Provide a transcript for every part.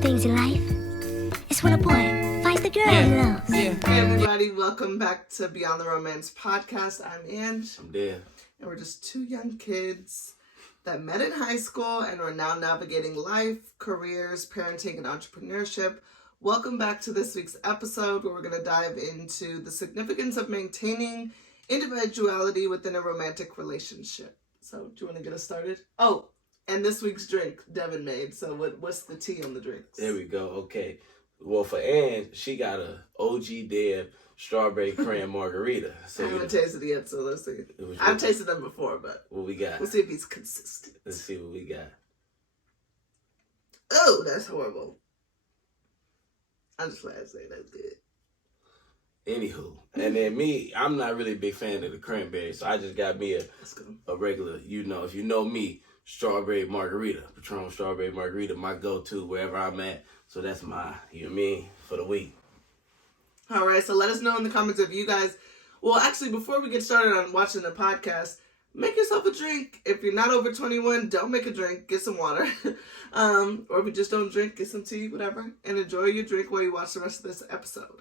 things in life. It's when a boy finds the girl he loves. Hey everybody, welcome back to Beyond the Romance podcast. I'm Ange. I'm Dan. And we're just two young kids that met in high school and are now navigating life, careers, parenting, and entrepreneurship. Welcome back to this week's episode where we're going to dive into the significance of maintaining individuality within a romantic relationship. So, do you want to get us started? Oh, and this week's drink Devin made. So, what's the tea on the drinks? There we go. Okay. Well, for Anne, she got a OG Deb strawberry cran margarita. So I haven't tasted it yet, so let's see. I've tasted them before, but what we got? We'll see if he's consistent. Let's see what we got. Oh, that's horrible. I'm just glad to say that's good. Anywho, and then me, I'm not really a big fan of the cranberry, so I just got me a regular, if you know me, strawberry margarita, Patron strawberry margarita, my go-to wherever I'm at. So that's my, for the week. All right, so let us know in the comments if you guys, well, actually, before we get started on watching the podcast, make yourself a drink. If you're not over 21, don't make a drink. Get some water. Or if you just don't drink, get some tea, whatever, and enjoy your drink while you watch the rest of this episode.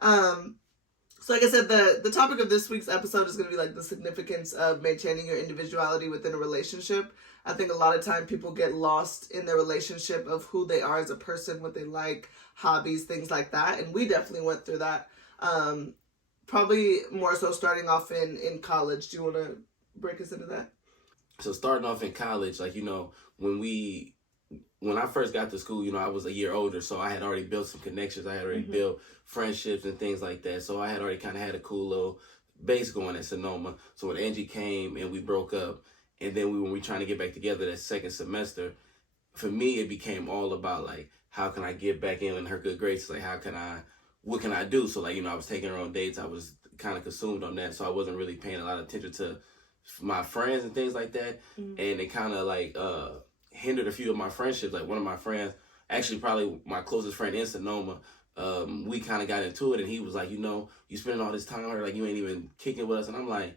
So like I said, the topic of this week's episode is going to be like the significance of maintaining your individuality within a relationship. I think a lot of time people get lost in their relationship of who they are as a person, what they like, hobbies, things like that. And we definitely went through that. Probably more so starting off in college. Do you want to break us into that? So starting off in college, when I first got to school, I was a year older, so I had already built some connections. I had already built friendships and things like that. So I had already kind of had a cool little base going at Sonoma. So when Angie came and we broke up, and then when we trying to get back together that second semester, for me, it became all about, like, how can I get back in her good graces? Like, what can I do? So, I was taking her on dates. I was kind of consumed on that, so I wasn't really paying a lot of attention to my friends and things like that. And it kind of, hindered a few of my friendships. Like, one of my friends, actually probably my closest friend in Sonoma, we kind of got into it, and he was like, you spending all this time with her, like, you ain't even kicking with us. And I'm like,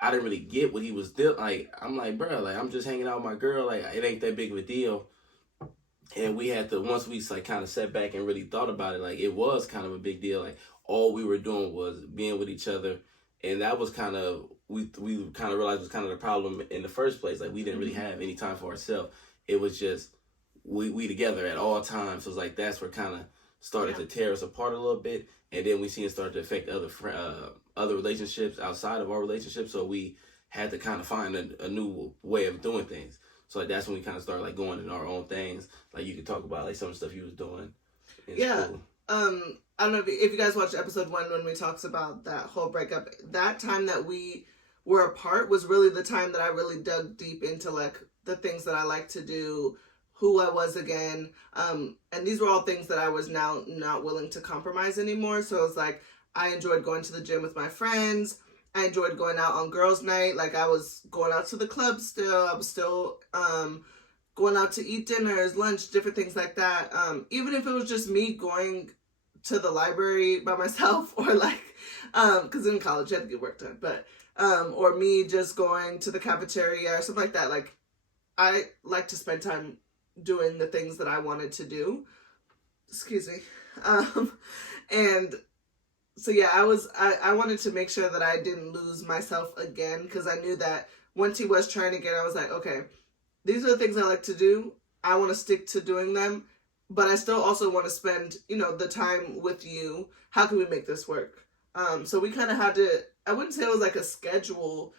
I didn't really get what he was doing. Like, I'm like, bro, like, I'm just hanging out with my girl. Like, it ain't that big of a deal. And we had to, once we like kind of sat back and really thought about it, like, it was kind of a big deal. Like, all we were doing was being with each other. And that was kind of, we kind of realized was kind of the problem in the first place. Like, we didn't really have any time for ourselves. It was just, we together at all times. So it's like, that's where kind of started to tear us apart a little bit. And then we seen it start to affect other relationships outside of our relationship. So we had to kind of find a new way of doing things. So like, that's when we kind of started like going in our own things. Like, you could talk about like some of the stuff you was doing in school. I don't know if you guys watched episode 1 when we talked about that whole breakup. That time that we were apart was really the time that I really dug deep into like the things that I like to do, who I was again. And these were all things that I was now not willing to compromise anymore. So it was like, I enjoyed going to the gym with my friends. I enjoyed going out on girls' night. Like, I was going out to the club still. I was still going out to eat dinners, lunch, different things like that. Even if it was just me going to the library by myself, or like, because in college you had to get work done, but, or me just going to the cafeteria or something like that. Like, I like to spend time doing the things that I wanted to do. Excuse me. And so yeah, I wanted to make sure that I didn't lose myself again, because I knew that once he was trying again, I was like, okay, these are the things I like to do. I want to stick to doing them, but I still also want to spend, the time with you. How can we make this work? So we kind of had to, I wouldn't say it was like a schedule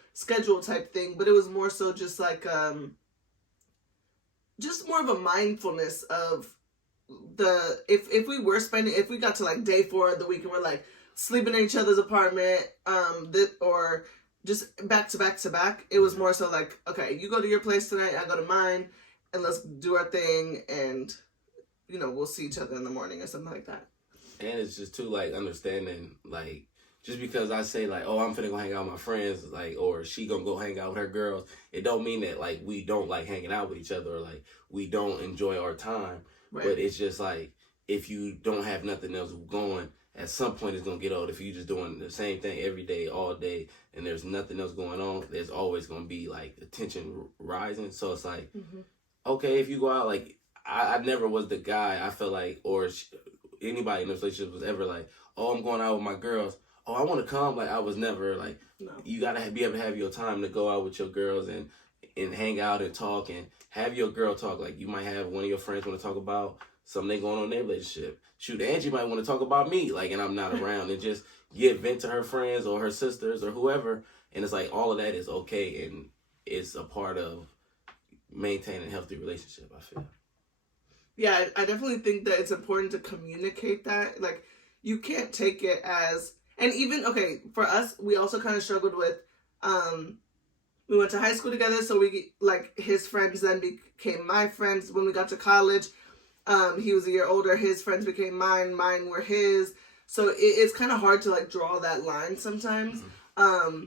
type thing, but it was more so just like, just more of a mindfulness of if we got to like day 4 of the week and we're like sleeping in each other's apartment, or just back to back to back, it was more so like, okay, you go to your place tonight, I go to mine, and let's do our thing, and we'll see each other in the morning or something like that. And it's just too, like, understanding, like, just because I say, like, oh, I'm finna go hang out with my friends, like, or she gonna go hang out with her girls, it don't mean that, like, we don't like hanging out with each other, or, like, we don't enjoy our time. Right. But it's just, like, if you don't have nothing else going, at some point it's gonna get old. If you're just doing the same thing every day, all day, and there's nothing else going on, there's always gonna be, like, the tension rising. So it's like, okay, if you go out, like, I never was the guy. I felt like, anybody in this relationship was ever like, oh, I'm going out with my girls. Oh, I want to come. Like, I was never like, No. you gotta be able to have your time to go out with your girls and hang out and talk and have your girl talk. Like, you might have one of your friends want to talk about something going on in their relationship. Shoot, Angie might want to talk about me, like, and I'm not around, and just give vent to her friends or her sisters or whoever. And it's like all of that is okay, and it's a part of maintaining a healthy relationship, I feel. Yeah, I definitely think that it's important to communicate that. Like, you can't take it as, and even, okay, for us, we also kind of struggled with, we went to high school together, so we, like, his friends then became my friends. When we got to college, he was a year older, his friends became mine were his. So it's kind of hard to, like, draw that line sometimes. Mm-hmm.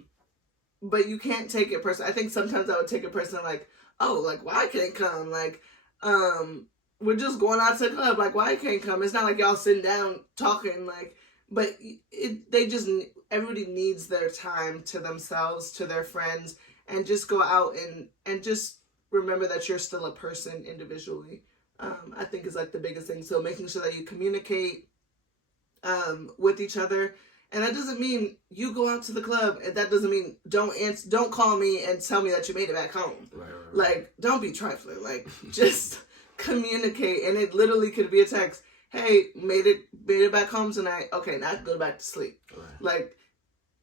But you can't take it personally. I think sometimes I would take it personally, like, oh, like, why I can't come? Like, we're just going out to the club. Like, why I can't come? It's not like y'all sitting down talking, like, but everybody needs their time to themselves, to their friends, and just go out and just remember that you're still a person individually. I think is like the biggest thing. So making sure that you communicate with each other. And that doesn't mean you go out to the club, and that doesn't mean don't call me and tell me that you made it back home. Right. Like, don't be trifling. Like, just communicate. And it literally could be a text. Hey, made it back home tonight. Okay, now I can go back to sleep. Right. Like,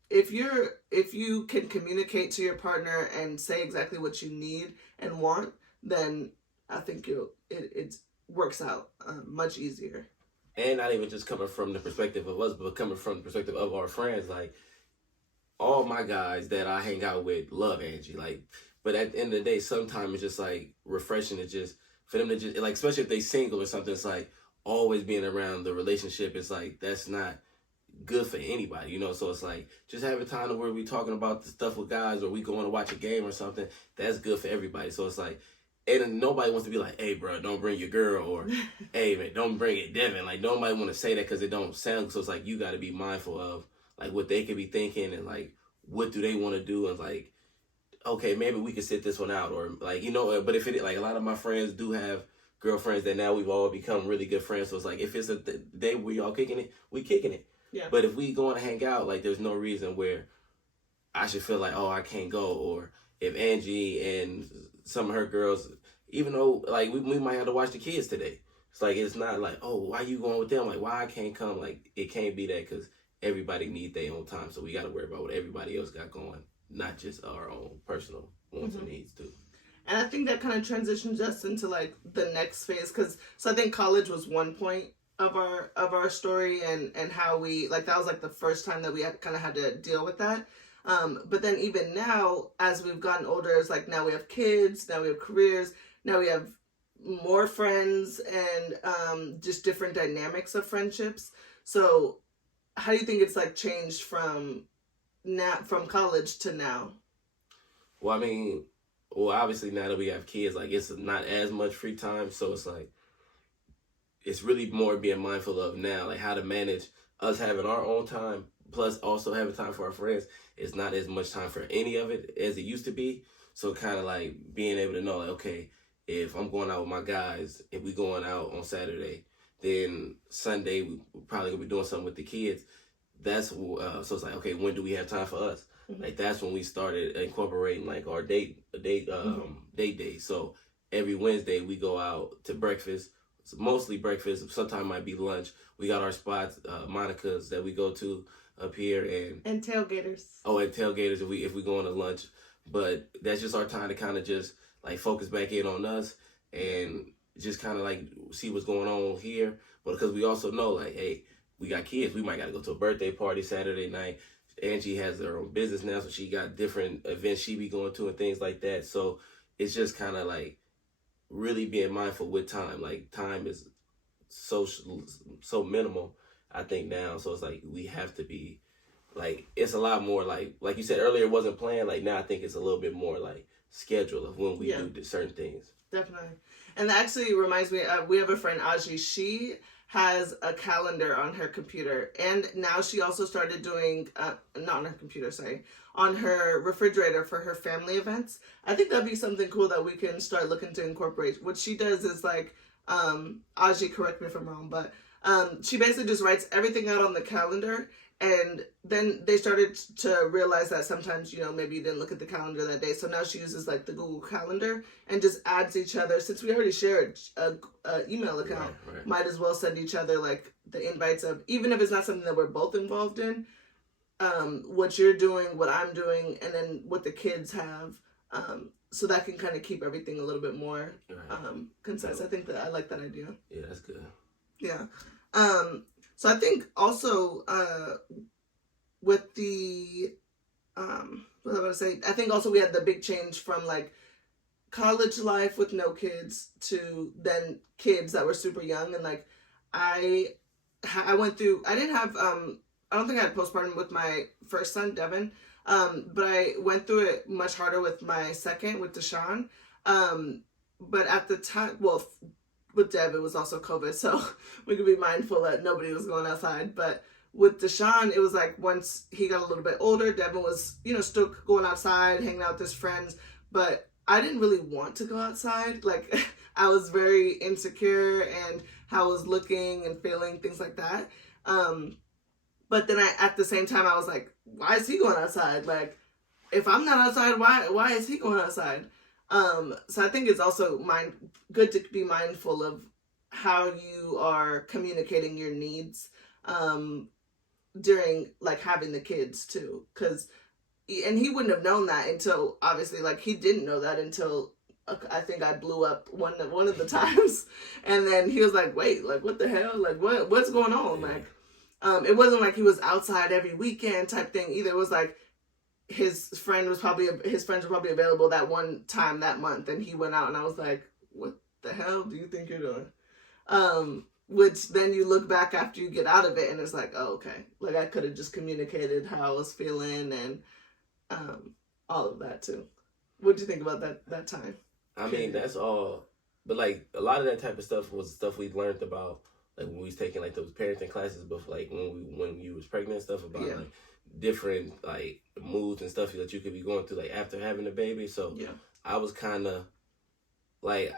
if you can communicate to your partner and say exactly what you need and want, then I think it works out much easier. And not even just coming from the perspective of us, but coming from the perspective of our friends. Like, all my guys that I hang out with love Angie. Like, but at the end of the day, sometimes it's just like refreshing to just, for them to just, like, especially if they single or something, it's like always being around the relationship. It's like, that's not good for anybody, you know? So it's like, just having time to where we talking about the stuff with guys, or we going to watch a game or something, that's good for everybody. So it's like, and nobody wants to be like, hey, bro, don't bring your girl, or hey, man, don't bring it, Devin. Like, nobody want to say that because it don't sound. So it's like, you got to be mindful of, like, what they could be thinking, and, like, what do they want to do, and, like, okay, maybe we could sit this one out, or, like, you know. But if it, like, a lot of my friends do have girlfriends that now we've all become really good friends. So it's like, if it's a day where y'all kicking it, we kicking it. Yeah. But if we going to hang out, like, there's no reason where I should feel like, oh, I can't go. Or if Angie and some of her girls, even though, like, we might have to watch the kids today. It's like, it's not like, oh, why you going with them? Like, why I can't come? Like, it can't be that, because everybody needs their own time. So we got to worry about what everybody else got going, not just our own personal wants and needs too. And I think that kind of transitions us into, like, the next phase. So I think college was one point of our story, and how we, like, that was, like, the first time that we kind of had to deal with that. But then even now, as we've gotten older, it's like, now we have kids, now we have careers, now we have more friends, and just different dynamics of friendships. So how do you think it's, like, changed from college to now? Well, I mean, obviously now that we have kids, like, it's not as much free time. So it's like, it's really more being mindful of now, like, how to manage us having our own time, plus also having time for our friends. It's not as much time for any of it as it used to be. So kind of like being able to know, like, okay, if I'm going out with my guys, if we going out on Saturday, then Sunday we probably gonna be doing something with the kids. That's so it's like, okay, when do we have time for us? Mm-hmm. Like, that's when we started incorporating, like, our date days. So every Wednesday we go out to breakfast. It's mostly breakfast. Sometimes might be lunch. We got our spots, Monica's, that we go to up here, and tailgaters. Oh, and tailgaters if we going to lunch. But that's just our time to kind of just, like, focus back in on us and just kind of, like, see what's going on here. But because we also know, like, hey, we got kids. We might got to go to a birthday party Saturday night. Angie has her own business now, so she got different events she be going to and things like that. So it's just kind of, like, really being mindful with time. Like, time is so minimal, I think, now. So it's like, we have to be, like, it's a lot more, like you said earlier, it wasn't planned. Like, now I think it's a little bit more, like, schedule of when we do certain things. Definitely. And that actually reminds me, we have a friend, Aji. She has a calendar on her computer, and now she also started doing, not on her computer, sorry, on her refrigerator for her family events. I think that'd be something cool that we can start looking to incorporate. What she does is, like, Aji, correct me if I'm wrong, but she basically just writes everything out on the calendar. And then they started to realize that sometimes, maybe you didn't look at the calendar that day. So now she uses like the Google Calendar and just adds each other. Since we already shared a email account, right. Might as well send each other like the invites of, even if it's not something that we're both involved in, what you're doing, what I'm doing, and then what the kids have. So that can kind of keep everything a little bit more concise. I think that I like that idea. Yeah, that's good. Yeah. So I think also with the what was I about to say? I think also we had the big change from like college life with no kids to then kids that were super young, and like I went through. I didn't have I don't think I had postpartum with my first son Devin, but I went through it much harder with my second, with Deshaun. But at the time, well, with Dev, it was also COVID, so we could be mindful that nobody was going outside. But with Deshaun, it was like once he got a little bit older, Devin was, still going outside, hanging out with his friends. But I didn't really want to go outside. Like, I was very insecure and how I was looking and feeling, things like that. But then at the same time, I was like, why is he going outside? Like, if I'm not outside, why is he going outside? So I think it's also good to be mindful of how you are communicating your needs during like having the kids too, and he wouldn't have known that until, obviously, like he didn't know that until I think I blew up one of the times, and then he was like, wait, like what the hell, like what's going on? Like it wasn't like he was outside every weekend type thing either. It was like his friends were probably available that one time that month, and he went out, and I was like, what the hell do you think you're doing? Which then you look back after you get out of it, and it's like, oh, okay, like I could have just communicated how I was feeling and all of that too. What do you think about that time? I mean, that's all, but like a lot of that type of stuff was stuff we learned about, like when we was taking like those parenting classes, but like when you was pregnant and stuff, about like different like moods and stuff that you could be going through like after having a baby. So I was kind of like,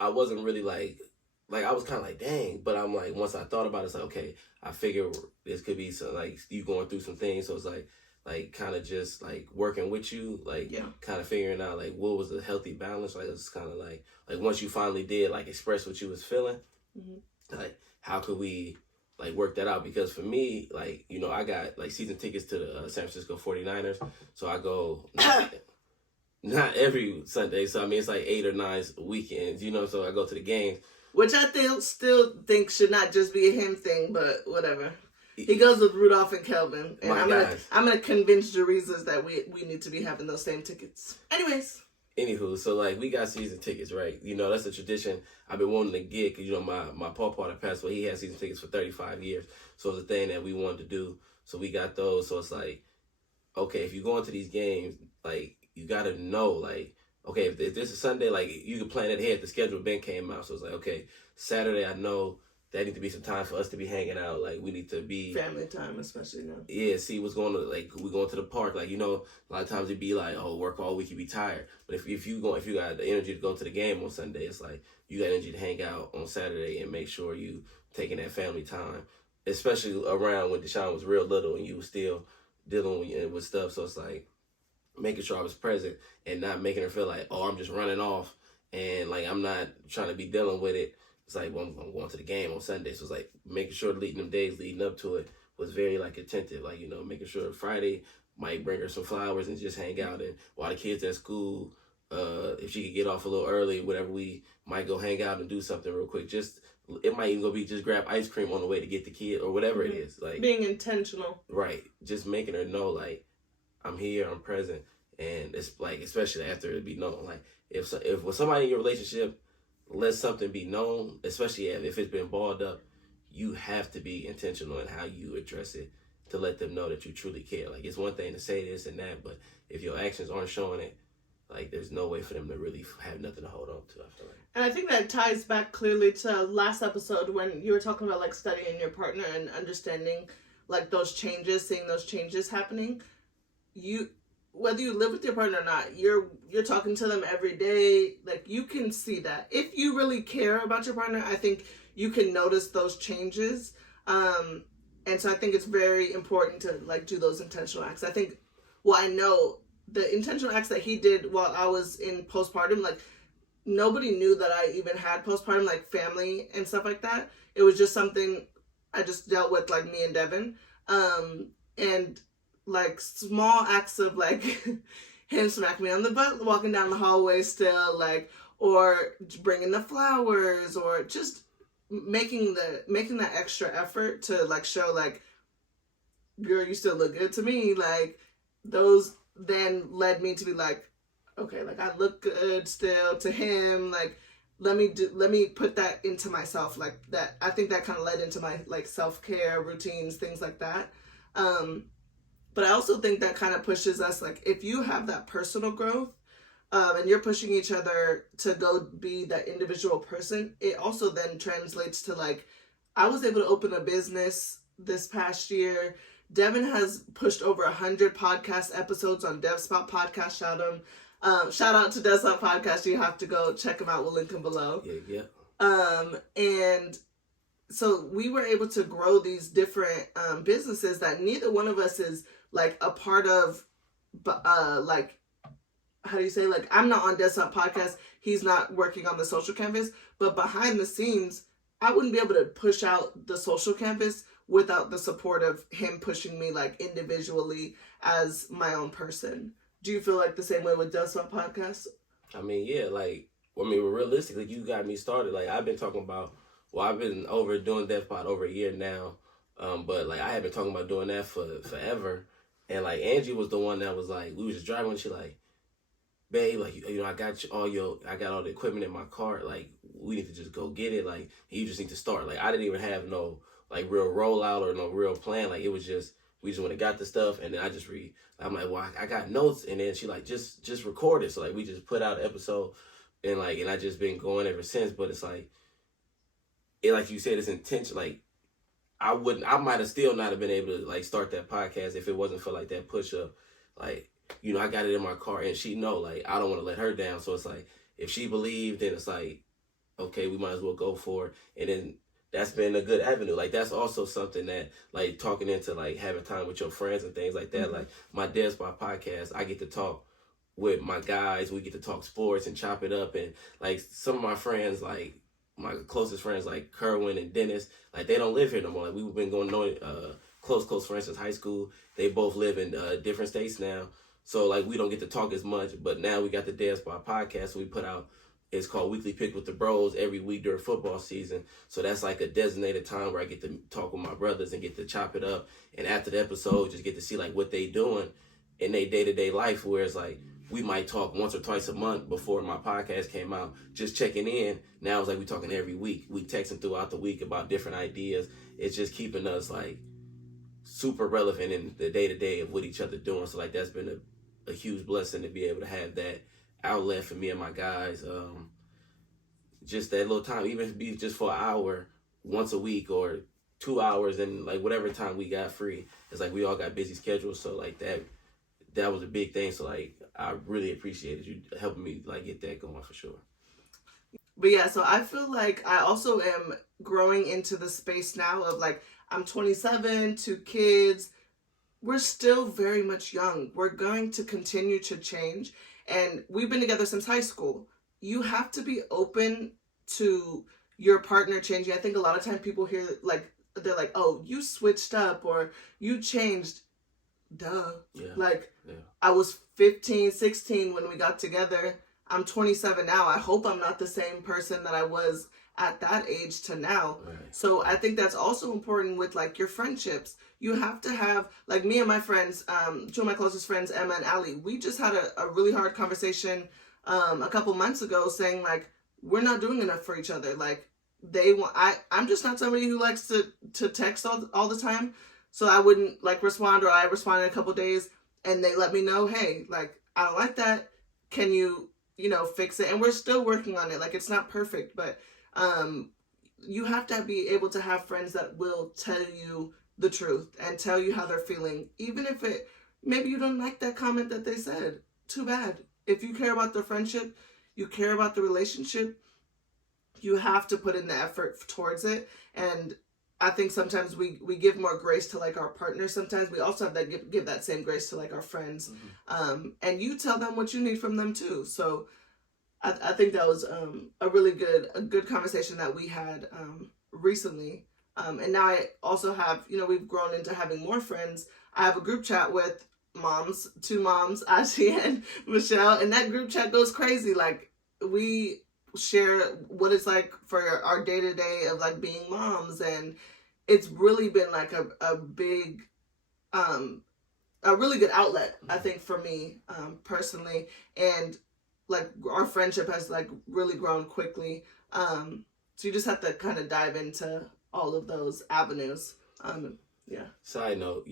I wasn't really like I was kind of like, dang, but I'm like, once I thought about it, it's like, okay, I figure this could be some like you going through some things. So it's like kind of just like working with you, like kind of figuring out like what was the healthy balance. Like it's kind of like once you finally did like express what you was feeling, like how could we like work that out? Because for me, like, I got like season tickets to the San Francisco 49ers. So I go not every Sunday. So I mean, it's like 8 or 9 weekends, so I go to the games. Which I still think should not just be a him thing, but whatever. He goes with Rudolph and Kelvin. And I'm gonna convince Jerizas that we need to be having those same tickets. Anywho, so like we got season tickets, right? That's a tradition I've been wanting to get, because my pawpaw that passed away, he had season tickets for 35 years. So it's a thing that we wanted to do. So we got those. So it's like, okay, if you go into these games, like you gotta know, like, okay, if this is Sunday, like you can plan it ahead. The schedule Ben came out, so it's like, okay, Saturday I know that need to be some time for us to be hanging out. Like we need to be family time, especially now. Yeah, see what's going on. Like we going to the park. Like a lot of times it'd be like, oh, work all week, you be tired. But if you got the energy to go to the game on Sunday, it's like you got energy to hang out on Saturday and make sure you taking that family time, especially around when Deshaun was real little and you was still dealing with stuff. So it's like making sure I was present and not making her feel like, oh, I'm just running off and like I'm not trying to be dealing with it. It's like, well, I'm going to the game on Sunday. So it's like making sure them days leading up to it was very like attentive. Like, making sure Friday might bring her some flowers and just hang out. And while the kids at school, if she could get off a little early, whatever, we might go hang out and do something real quick. It might even go be just grab ice cream on the way to get the kid or whatever it is. Like being intentional. Right. Just making her know, like, I'm here, I'm present. And it's like, especially after it be known, like if with somebody in your relationship, let something be known, especially if it's been balled up, you have to be intentional in how you address it to let them know that you truly care. Like, it's one thing to say this and that, but if your actions aren't showing it, like, there's no way for them to really have nothing to hold on to, I feel like. And I think that ties back clearly to last episode when you were talking about, like, studying your partner and understanding, like, those changes, seeing those changes happening. whether you live with your partner or not, you're talking to them every day. Like, you can see that. If you really care about your partner, I think you can notice those changes. And so I think it's very important to like do those intentional acts. I think, well, I know the intentional acts that he did while I was in postpartum, like, nobody knew that I even had postpartum, like family and stuff like that. It was just something I just dealt with, like me and Devin. And like small acts of like him smacking me on the butt walking down the hallway still, like, or bringing the flowers, or just making that extra effort to like show like, girl, you still look good to me. Like, those then led me to be like, okay, like I look good still to him. Like, let me put that into myself. Like, that, I think that kind of led into my like self-care routines, things like that. But I also think that kind of pushes us, like, if you have that personal growth, and you're pushing each other to go be that individual person, it also then translates to like, I was able to open a business this past year. Devin has pushed over 100 podcast episodes on DevSpot Podcast. Shout out to DevSpot Podcast. You have to go check them out. We'll link them below. Yeah. And so we were able to grow these different businesses that neither one of us is like a part of, like, how do you say, like, I'm not on Desktop Podcast, he's not working on the social canvas, but behind the scenes, I wouldn't be able to push out the social canvas without the support of him pushing me like individually as my own person. Do you feel like the same way with Desktop Podcast? I mean, yeah, like, realistically, you got me started. Like, I've been talking about, I've been over doing DevPod over a year now, but like, I have been talking about doing that for forever. And like, Angie was the one that was like, we was just driving, and she like, babe, like, you know, I got all the equipment in my car. Like, we need to just go get it. Like, you just need to start. Like, I didn't even have no like real rollout or no real plan. Like, it was just, we just went and got the stuff, and then I just I'm like, well, I got notes, and then she like, just record it. So like, we just put out an episode, and like, and I just been going ever since. But it's like, like you said, it's intention. Like, I might have still not have been able to like start that podcast if it wasn't for like that push up. Like, you know, I got it in my car, and she know, like, I don't want to let her down. So it's like, if she believed, then it's like, okay, we might as well go for it. And then that's been a good avenue. Like, that's also something that, like, talking into like having time with your friends and things like that. Mm-hmm. Like, my Dead Spot podcast, I get to talk with my guys. We get to talk sports and chop it up. And like, some of my friends, like my closest friends, like Kerwin and Dennis, like, they don't live here no more. Like, we've been going close friends since high school. They both live in different states now. So like, we don't get to talk as much, but now we got the Dead Spot podcast. So we put out, it's called Weekly Pick with the Bros, every week during football season. So that's like a designated time where I get to talk with my brothers and get to chop it up. And after the episode, just get to see like what they doing in their day-to-day life. Whereas like, we might talk once or twice a month before my podcast came out, just checking in. Now it's like we talking every week. We texting throughout the week about different ideas. It's just keeping us like super relevant in the day-to-day of what each other doing. So like, that's been a huge blessing to be able to have that outlet for me and my guys. Just that little time, even if it be just for an hour once a week or 2 hours, and like whatever time we got free. It's like, we all got busy schedules, so like that was a big thing. So like, I really appreciated you helping me like get that going for sure. But yeah, so I feel like I also am growing into the space now of like, I'm 27, 2 kids. We're still very much young. We're going to continue to change. And we've been together since high school. You have to be open to your partner changing. I think a lot of times people hear like, they're like, oh, you switched up or you changed. Duh. Yeah. Like, yeah. I was 15, 16 when we got together. I'm 27 now. I hope I'm not the same person that I was at that age to now. Right. So I think that's also important with like your friendships. You have to have, like me and my friends, 2 of my closest friends, Emma and Allie, we just had a really hard conversation a couple months ago saying like, we're not doing enough for each other. Like, I'm just not somebody who likes to text all the time. So I wouldn't like respond, or I responded a couple days and they let me know, hey, like, I don't like that. Can you fix it? And we're still working on it. Like, it's not perfect, but you have to be able to have friends that will tell you the truth and tell you how they're feeling, even if it maybe you don't like that comment that they said. Too bad. If you care about the friendship, you care about the relationship, you have to put in the effort towards it. And I think sometimes we give more grace to like our partners. Sometimes we also have that give that same grace to like our friends. And you tell them what you need from them too. So I think that was a really good conversation that we had recently. And now I also have, we've grown into having more friends. I have a group chat with moms, 2 moms, Ashi and Michelle, and that group chat goes crazy. Like, we share what it's like for our day-to-day of like being moms, and it's really been like a big a really good outlet, I think, for me personally. And like our friendship has like really grown quickly, so you just have to kind of dive into all of those avenues. Yeah. Side note,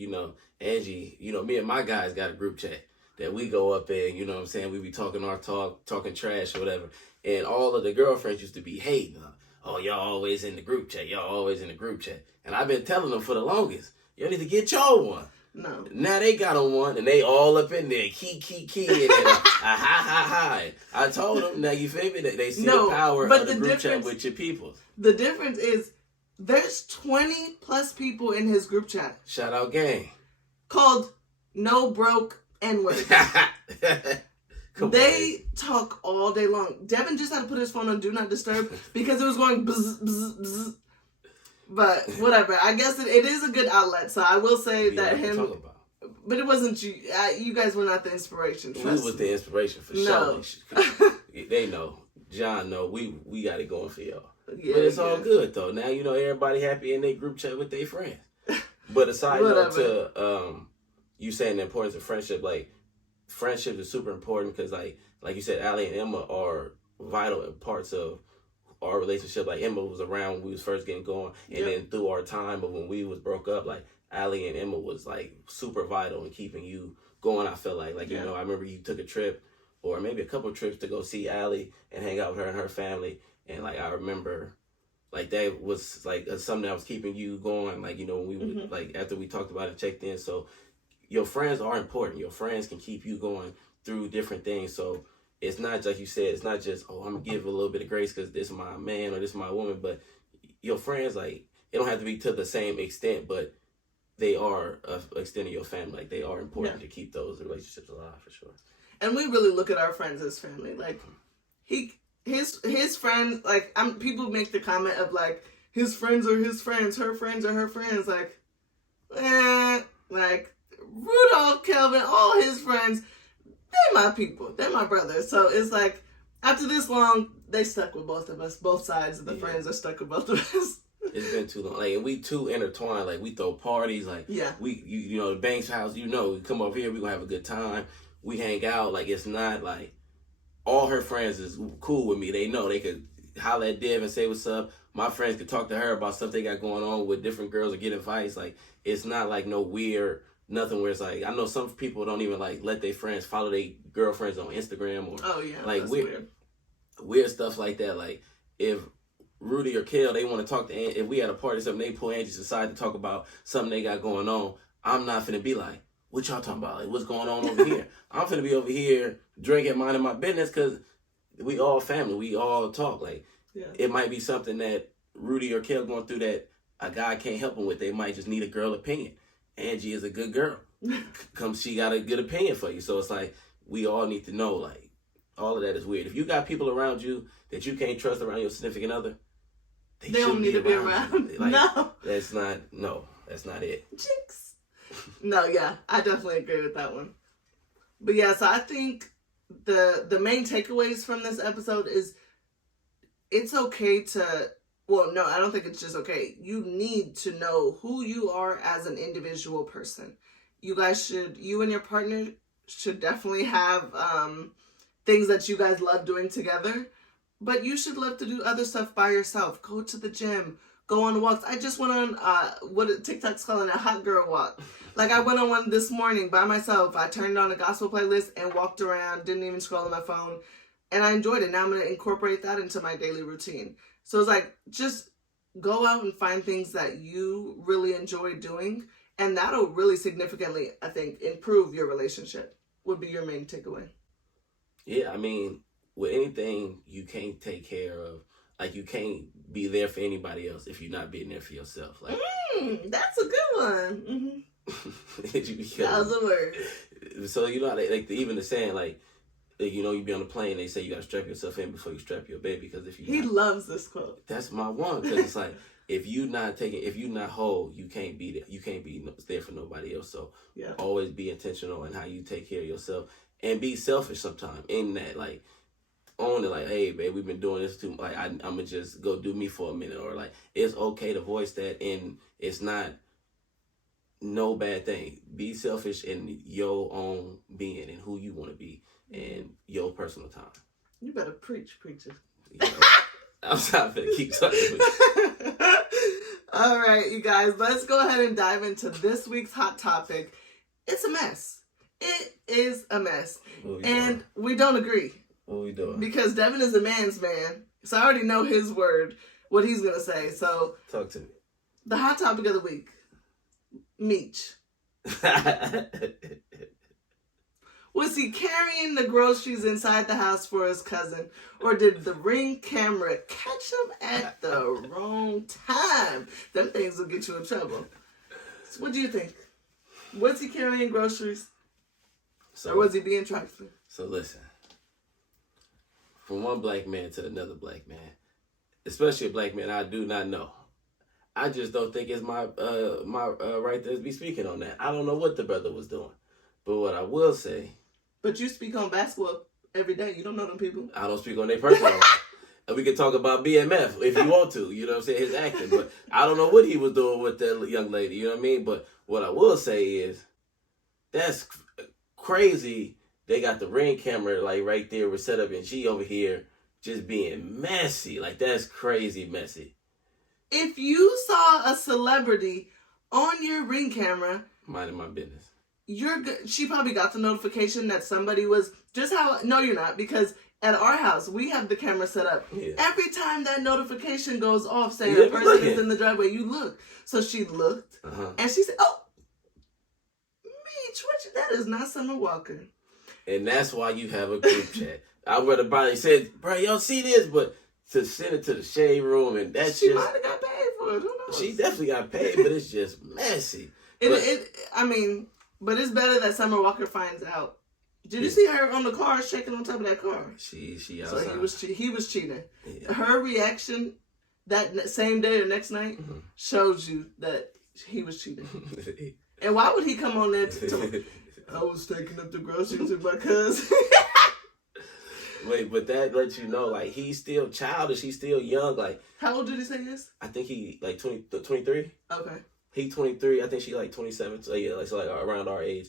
Angie, me and my guys got a group chat that we go up in, you know what I'm saying? We be talking our talk, talking trash or whatever. And all of the girlfriends used to be hating. Oh, y'all always in the group chat. Y'all always in the group chat. And I've been telling them for the longest, y'all need to get y'all one. No. Now they got on one and they all up in there, key, and ha. I told them, now you feel me? They see the power of the group chat with your people. The difference is there's 20 plus people in his group chat. Shout out gang. Called No Broke N-Word. They talk all day long. Devin just had to put his phone on Do Not Disturb because it was going bzz, bzz, bzz. But whatever. I guess it is a good outlet. So I will say that him... But it wasn't you. You guys were not the inspiration. We was the inspiration for no. sure. They know. John know. We got it going for y'all. Yeah, but it's all good though. Now everybody happy in their group chat with their friends. But aside note to you saying the importance of friendship, like friendship is super important because like you said, Allie and Emma are vital parts of our relationship. Like Emma was around when we was first getting going, and then through our time of when we was broke up, like Allie and Emma was like super vital in keeping you going. I feel like I remember you took a trip or maybe a couple of trips to go see Allie and hang out with her and her family. And like I remember, like that was like something that was keeping you going. Like when we would, like after we talked about it, checked in. So your friends are important. Your friends can keep you going through different things. So it's not like you said. It's not just I'm gonna give a little bit of grace because this is my man or this is my woman. But your friends, like it don't have to be to the same extent, but they are an extent of your family. Like they are important to keep those relationships alive for sure. And we really look at our friends as family. Like his friends, like people make the comment of like his friends are his friends, her friends are her friends. Like, like Rudolph, Kelvin, all his friends, they're my people, they're my brothers. So it's like after this long, they stuck with both of us. Both sides of the friends are stuck with both of us. It's been too long. Like we too intertwined. Like we throw parties. Like we the Banks house. We come up here. We gonna have a good time. We hang out. Like it's not like. All her friends is cool with me. They know they could holler at Dev and say what's up. My friends could talk to her about stuff they got going on with different girls or get advice. Like, it's not like no weird, nothing where it's like, I know some people don't even like let their friends follow their girlfriends on Instagram or like weird stuff like that. Like, if Rudy or Kel, they want to talk to if we at a party or something, they pull Angie aside to talk about something they got going on. I'm not finna be like, what y'all talking about? Like, what's going on over here? I'm finna be over here drinking, minding my business because we all family. We all talk. Like, it might be something that Rudy or Kel going through that a guy can't help them with. They might just need a girl opinion. Angie is a good girl. She got a good opinion for you. So it's like, we all need to know, like, all of that is weird. If you got people around you that you can't trust around your significant other, they don't need to be around. Like, no. That's not it. Jinx. No, yeah, I definitely agree with that one. But yeah, so I think the main takeaways from this episode is it's okay to, well, no, I don't think it's just okay. You need to know who you are as an individual person. You and your partner should definitely have things that you guys love doing together, but you should love to do other stuff by yourself. Go to the gym. Go on walks. I just went on what TikTok's calling a hot girl walk. Like I went on one this morning by myself. I turned on a gospel playlist and walked around. Didn't even scroll on my phone, and I enjoyed it. Now I'm gonna incorporate that into my daily routine. So it's like just go out and find things that you really enjoy doing, And that'll really significantly, I think, improve your relationship, would be your main takeaway. Yeah, I mean, with anything you can't take care of, like you can't be there for anybody else if you're not being there for yourself. Like, that's a good one. Mm-hmm. That was a word. So you know, like even the saying, like, you know, you be on a plane, they say you gotta strap yourself in before you strap your baby, because if you he loves this quote. That's my one, because it's like if you not whole, you can't be there. You can't be there for nobody else. So yeah, always be intentional in how you take care of yourself, and be selfish sometimes in that, like, own it, like, hey babe, we've been doing this too, like I'm gonna just go do me for a minute, or like it's okay to voice that, and it's not no bad thing. Be selfish in your own being and who you want to be and your personal time. You better preach, preacher. You know, I'm sorry to keep talking with you. All right, you guys, let's go ahead and dive into this week's hot topic. It's a mess. It is a mess. And we don't agree. What we doing? Because Devin is a man's man. So I already know his word, what he's going to say. So talk to me. The hot topic of the week. Meech. Was he carrying the groceries inside the house for his cousin, or did the Ring camera catch him at the wrong time? Them things will get you in trouble. So what do you think? Was he carrying groceries, or was he being trifling? So listen, from one black man to another black man, especially a black man I do not know, I just don't think it's my right to be speaking on that. I don't know what the brother was doing. But what I will say... But you speak on basketball every day. You don't know them people. I don't speak on their personal life. And we can talk about BMF if you want to. You know what I'm saying? His acting. But I don't know what he was doing with that young lady. You know what I mean? But what I will say is, that's crazy. They got the Ring camera like right there. We're set up, and she over here just being messy. Like, that's crazy messy. If you saw a celebrity on your Ring camera, minding my business, she probably got the notification that somebody was just how. No, you're not, because at our house we have the camera set up. Yeah. Every time that notification goes off saying a person is in the driveway, you look. So she looked, and she said, "Oh, Meech, that is not Summer Walker." And that's why you have a group chat. I would have probably said, "Bro, y'all see this?" But to send it to the shade room, and that's she might have got paid for it. Who knows? She definitely got paid, but it's just messy. But it's better that Summer Walker finds out. Did you see her on the car shaking on top of that car? She outside. So he was cheating. Yeah. Her reaction that same day or next night shows you that he was cheating. And why would he come on there to I was taking up the groceries with my cousin. Wait, but that lets you know, like, he's still childish. He's still young. Like, how old did he say he is? I think he, like, 23. Okay. He 23. I think she, like, 27. So, yeah, like around our age.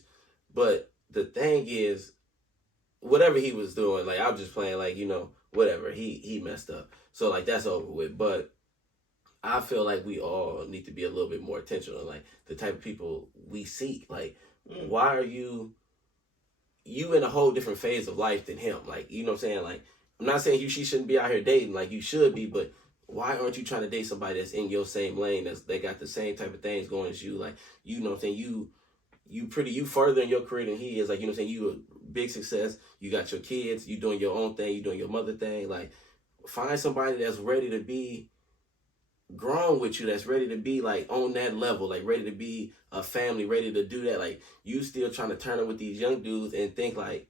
But the thing is, whatever he was doing, like, I'm just playing, like, you know, whatever. He messed up. So, like, that's over with. But I feel like we all need to be a little bit more intentional. Like, the type of people we seek. Like, why are you in a whole different phase of life than him? Like, you know what I'm saying? Like, I'm not saying she shouldn't be out here dating, like, you should be, but why aren't you trying to date somebody that's in your same lane, they got the same type of things going as you? Like, you know what I'm saying? You further in your career than he is. Like, you know what I'm saying? You a big success. You got your kids. You doing your own thing. You doing your mother thing. Like, find somebody that's ready to be grown with you, that's ready to be, like, on that level, like, ready to be a family, ready to do that. Like, you still trying to turn it with these young dudes and think, like,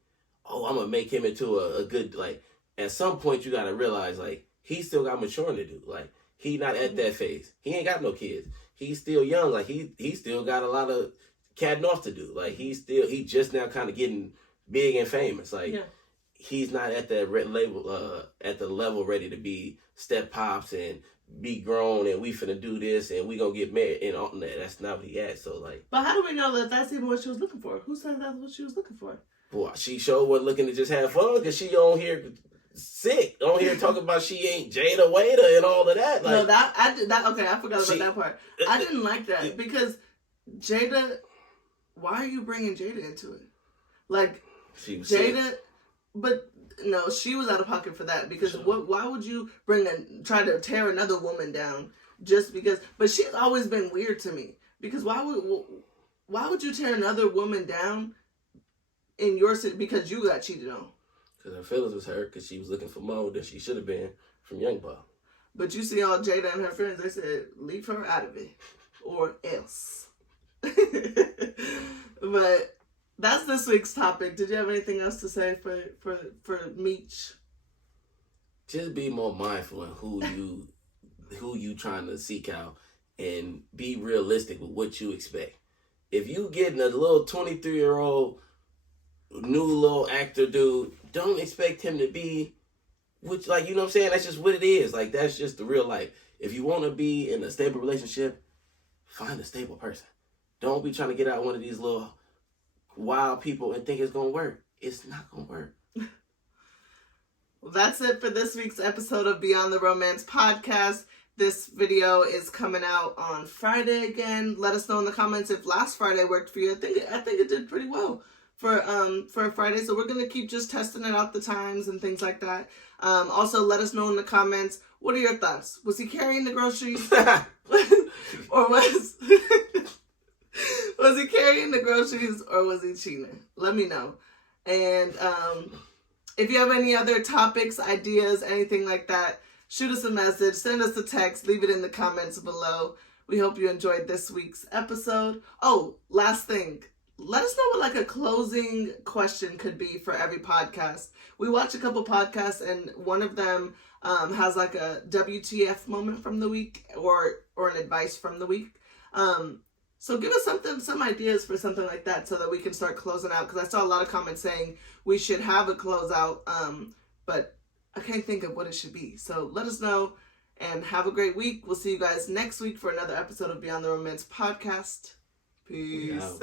oh, I'm gonna make him into a good, like, at some point you gotta realize, like, he still got maturing to do. Like, he not at that phase. He ain't got no kids. He's still young. Like, he still got a lot of catting off to do. Like, he just now kind of getting big and famous. Like, he's not at that at the level ready to be step pops and be grown and we finna do this and we gonna get married and all that. That's not what he at. So, like, but how do we know that that's even what she was looking for? Who said that's what she was looking for? Boy, she sure wasn't looking to just have fun, because she on here sick, on here talking about she ain't Jada Waiter and all of that. Like, no, okay, I forgot about that part. I didn't like that, because Jada, why are you bringing Jada into it? Like, she was Jada, sick. But no, she was out of pocket for that, because why would you try to tear another woman down just because? But she's always been weird to me, because why would why would you tear another woman down in your city because you got cheated on? Because her feelings was hurt because she was looking for more than she should have been from Young Boy. But you see all Jada and her friends, they said, leave her out of it. Or else. But that's this week's topic. Did you have anything else to say for Meech? Just be more mindful in who you trying to seek out, and be realistic with what you expect. If you getting a little 23-year-old new little actor dude, don't expect him to be, which, like, you know what I'm saying? That's just what it is. Like, that's just the real life. If you want to be in a stable relationship, find a stable person. Don't be trying to get out one of these little wild people and think it's going to work. It's not going to work. Well, that's it for this week's episode of Beyond the Romance podcast. This video is coming out on Friday again. Let us know in the comments if last Friday worked for you. I think it did pretty well for Friday. So we're gonna keep just testing it out, the times and things like that. Also, let us know in the comments, what are your thoughts? Was he carrying the groceries, or was he carrying the groceries, or was he cheating? Let me know. And if you have any other topics, ideas, anything like that, shoot us a message, send us a text, leave it in the comments below. We hope you enjoyed this week's episode. Oh, last thing. Let us know what like a closing question could be for every podcast. We watch a couple podcasts and one of them has like a WTF moment from the week or an advice from the week. So give us some ideas for something like that so that we can start closing out. Because I saw a lot of comments saying we should have a closeout, but I can't think of what it should be. So let us know and have a great week. We'll see you guys next week for another episode of Beyond the Romance podcast. Peace.